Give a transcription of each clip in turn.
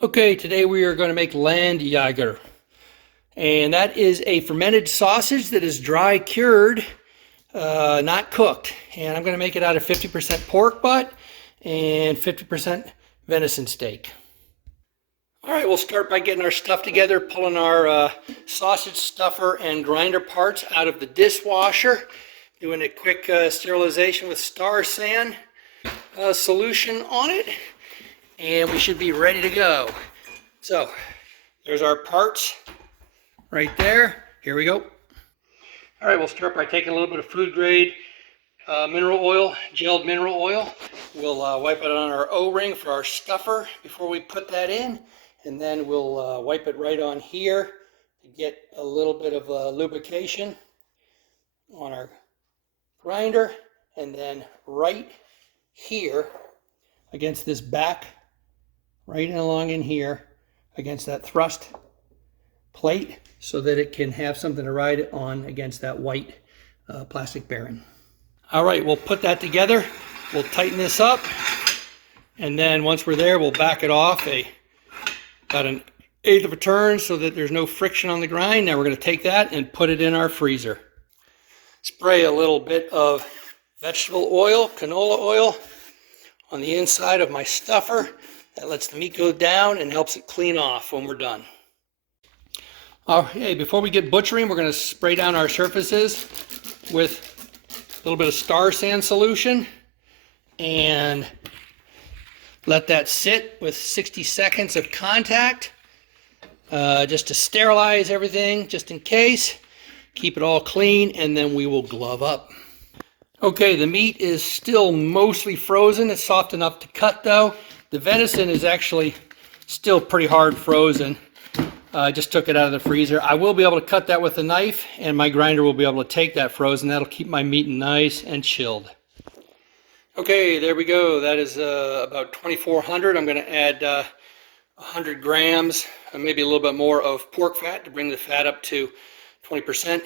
Okay, today we are going to make Landjaeger, and that is a fermented sausage that is dry cured, not cooked. And I'm going to make it out of 50% pork butt and 50% venison steak. All right, we'll start by getting our stuff together, pulling our sausage stuffer and grinder parts out of the dishwasher, doing a quick sterilization with Star San solution on it. And we should be ready to go. So there's our parts right there. Here we go. All right, we'll start by taking a little bit of food grade mineral oil, gelled mineral oil. We'll wipe it on our O-ring for our stuffer before we put that in. And then we'll wipe it right on here to get a little bit of lubrication on our grinder. And then right here against this back, right along in here against that thrust plate so that it can have something to ride on against that white plastic bearing. All right, we'll put that together. We'll tighten this up. And then once we're there, we'll back it off about an eighth of a turn so that there's no friction on the grind. Now we're going to take that and put it in our freezer. Spray a little bit of vegetable oil, canola oil, on the inside of my stuffer. That lets the meat go down and helps it clean off when we're done. Okay, before we get butchering, we're going to spray down our surfaces with a little bit of Star San solution and let that sit with 60 seconds of contact just to sterilize everything, just in case. Keep it all clean, and then we will glove up. Okay, the meat is still mostly frozen. It's soft enough to cut though. The venison is actually still pretty hard frozen. I just took it out of the freezer. I will be able to cut that with a knife, and my grinder will be able to take that frozen. That'll keep my meat nice and chilled. Okay, there we go. That is about 2,400. I'm going to add 100 grams, maybe a little bit more of pork fat to bring the fat up to 20%.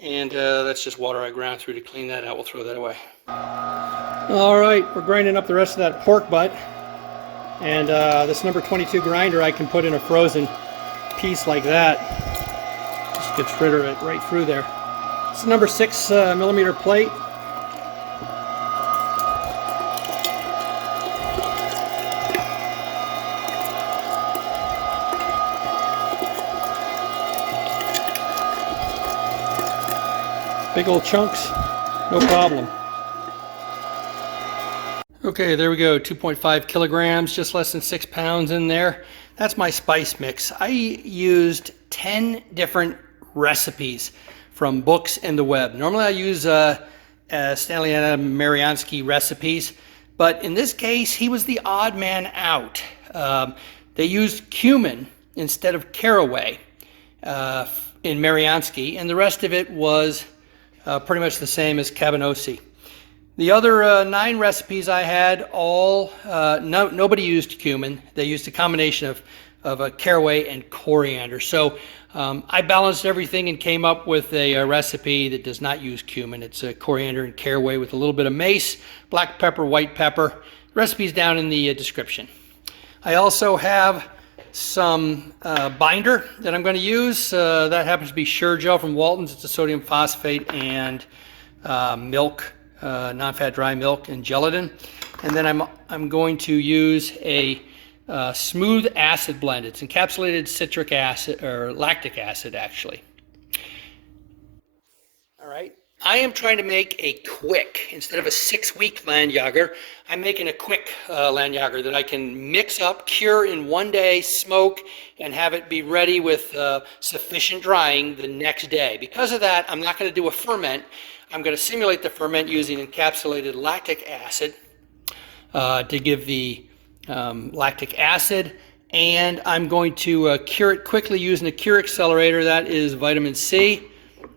And that's just water I ground through to clean that out. We'll throw that away. All right, we're grinding up the rest of that pork butt. And this number 22 grinder I can put in a frozen piece like that. Just gets rid of it right through there. It's a number 6 millimeter plate. Big old chunks, no problem. Okay, there we go, 2.5 kilograms, just less than 6 pounds in there. That's my spice mix. I used 10 different recipes from books and the web. Normally I use Stanley and Mariansky recipes, but in this case, he was the odd man out. They used cumin instead of caraway in Mariansky, and the rest of it was pretty much the same as Cabanossi. The other 9 recipes I had, nobody used cumin. They used a combination of a caraway and coriander. So I balanced everything and came up with a recipe that does not use cumin. It's a coriander and caraway with a little bit of mace, black pepper, white pepper. The recipe's down in the description. I also have some binder that I'm going to use. That happens to be SureGel from Walton's. It's a sodium phosphate and milk. Non-fat dry milk and gelatin. And then I'm going to use a smooth acid blend. It's encapsulated citric acid, or lactic acid actually. All right. I am trying to make a quick, instead of a 6-week Landjaeger, I'm making a quick Landjaeger that I can mix up, cure in 1 day, smoke, and have it be ready with sufficient drying the next day. Because of that, I'm not going to do a ferment. I'm going to simulate the ferment using encapsulated lactic acid to give the lactic acid, and I'm going to cure it quickly using a cure accelerator. That is vitamin C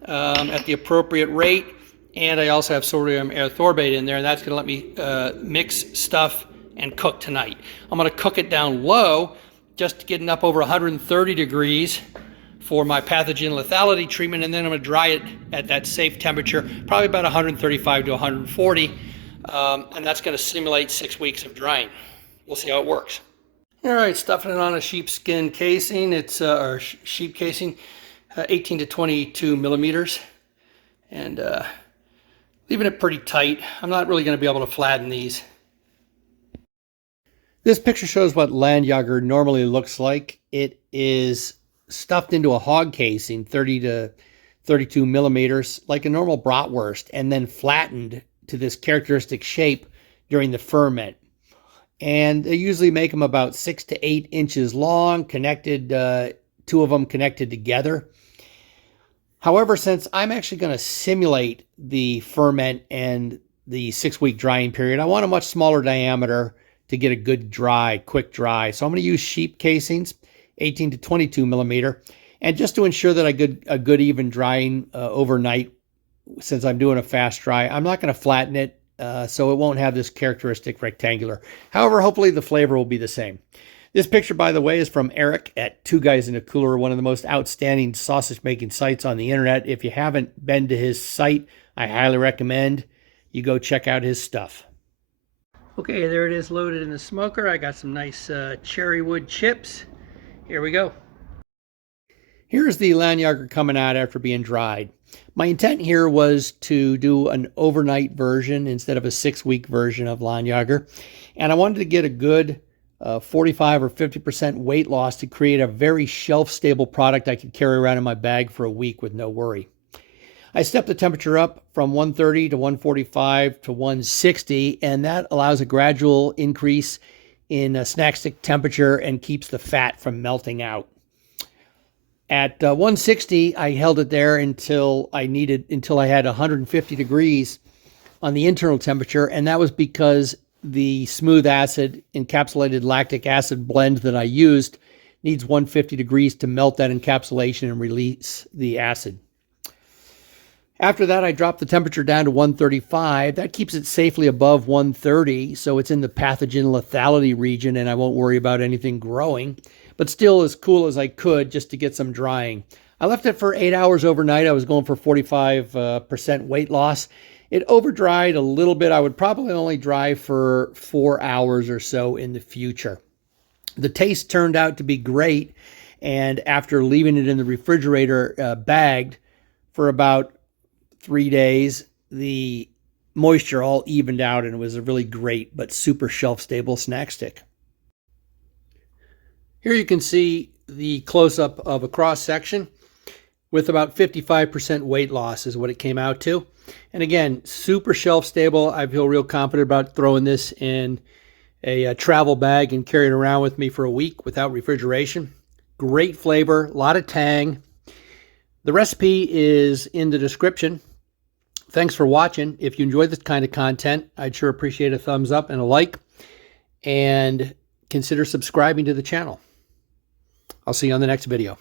at the appropriate rate, and I also have sodium erythorbate in there, and that's going to let me mix stuff and cook tonight. I'm going to cook it down low, just getting up over 130 degrees for my pathogen lethality treatment, and then I'm going to dry it at that safe temperature, probably about 135 to 140, and that's going to simulate 6 weeks of drying. We'll see how it works. All right, stuffing it on a sheepskin casing. It's our sheep casing, 18 to 22 millimeters, and leaving it pretty tight. I'm not really going to be able to flatten these. This picture shows what Landjaeger normally looks like. It is stuffed into a hog casing, 30 to 32 millimeters, like a normal bratwurst, and then flattened to this characteristic shape during the ferment. And they usually make them about 6 to 8 inches long, connected, two of them connected together. However, since I'm actually going to simulate the ferment and the 6-week drying period, I want a much smaller diameter to get a good dry, quick dry. So I'm going to use sheep casings, 18 to 22 millimeter. And just to ensure that I get a good even drying overnight, since I'm doing a fast dry, I'm not going to flatten it. So it won't have this characteristic rectangular. However, hopefully the flavor will be the same. This picture, by the way, is from Eric at Two Guys in a Cooler, one of the most outstanding sausage making sites on the internet. If you haven't been to his site, I highly recommend you go check out his stuff. Okay, there it is loaded in the smoker. I got some nice cherry wood chips. Here we go. Here's the Landjaeger coming out after being dried. My intent here was to do an overnight version instead of a 6-week version of Landjaeger. And I wanted to get a good 45 or 50% weight loss to create a very shelf-stable product I could carry around in my bag for a week with no worry. I stepped the temperature up from 130 to 145 to 160, and that allows a gradual increase in snack stick temperature and keeps the fat from melting out. At 160, I held it there until I had 150 degrees on the internal temperature, and that was because the smooth acid, encapsulated lactic acid blend that I used needs 150 degrees to melt that encapsulation and release the acid. After that, I dropped the temperature down to 135. That keeps it safely above 130, so it's in the pathogen lethality region, and I won't worry about anything growing. But still as cool as I could just to get some drying. I left it for 8 hours overnight. I was going for 45% weight loss. It over dried a little bit. I would probably only dry for 4 hours or so in the future. The taste turned out to be great. And after leaving it in the refrigerator bagged for about 3 days, the moisture all evened out and it was a really great but super shelf-stable snack stick. Here you can see the close-up of a cross-section with about 55% weight loss is what it came out to. And again, super shelf-stable. I feel real confident about throwing this in a travel bag and carrying it around with me for a week without refrigeration. Great flavor, a lot of tang. The recipe is in the description. Thanks for watching. If you enjoy this kind of content, I'd sure appreciate a thumbs up and a like. And consider subscribing to the channel. I'll see you on the next video.